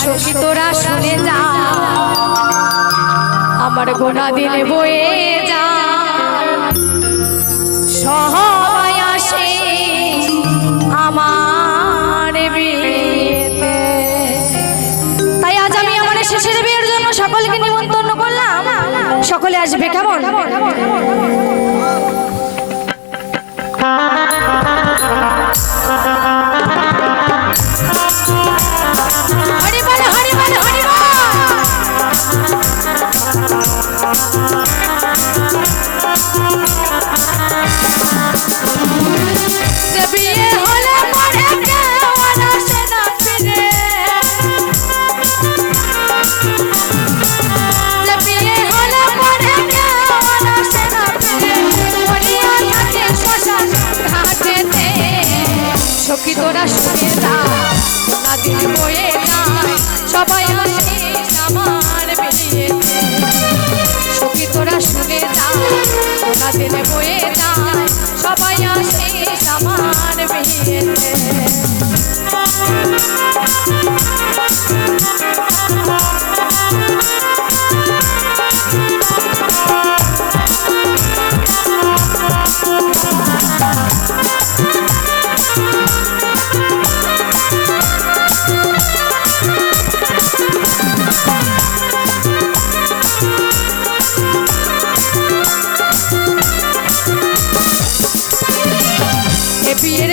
সখী তোরা শুনে যা আমার গোনা দিলে বয়ে যা সবাই আসে আমার বিয়েতে। তাই আজ আমি আমার শেষের বিয়ের জন্য সকলকে নিমন্ত্রণ করলাম। সকলে আসবে, কেমন? সখী তোরা শুনে না দিল বয়ে নাই আমার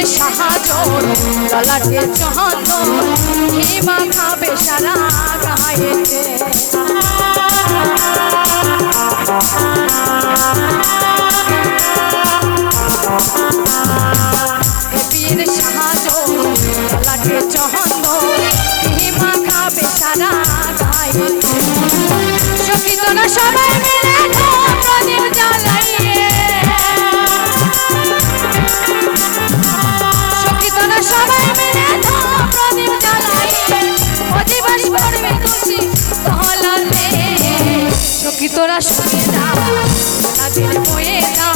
সাহায্য ললাটে চহন্দ হিমা খাবে সারা গায়েতে এ সাহায্য ললাটে চহন্দ হিমা খাবে সারা গায়েতে সখী তোরা সবাই মিলে সখীতরা শুনে না দিলে বয়ে যা।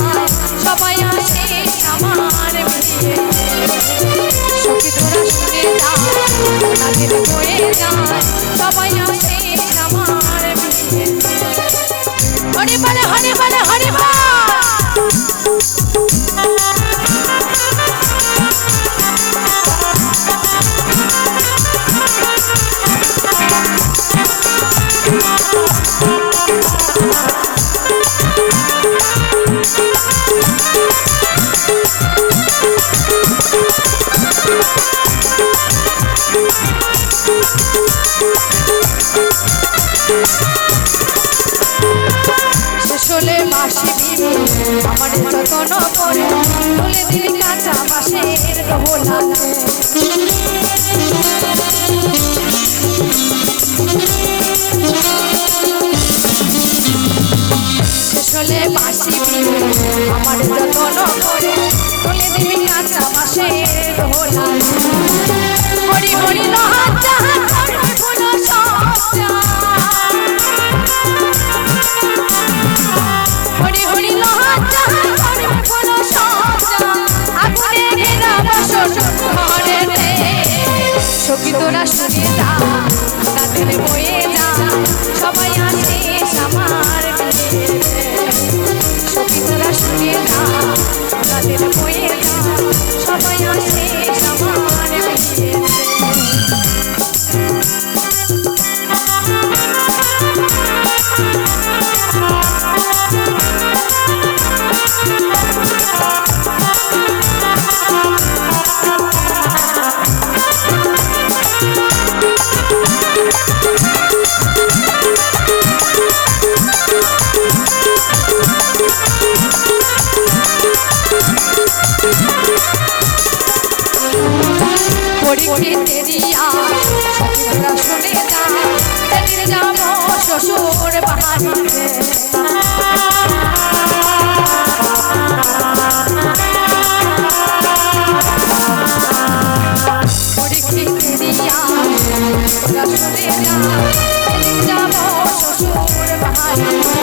সবাই আসে আমার বিয়ে সখীতরা শুনে না বিয়ে বলে, হরি বলে, হরি বল। শেষলে বাসি দিবি আমার যতন করে। তুলে দিলি কাঁচা বাসের শেষলে তোরা শুনে যা তাদের বয়ে পরীক্ষিতে দিয়া সখীরা শুনে যা সেদিন যাব শ্বশুর বাড়িতে পরীক্ষিতে দিয়া সখীরা শুনে যা সেদিন যাব শ্বশুর বাড়িতে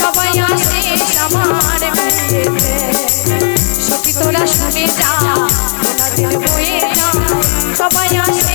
সবাই আসে আমার বিয়েতে সখী তোরা শুনে যা তোরা বয়ে যা। সবাই আসে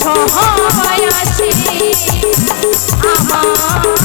সহায় আছে আমার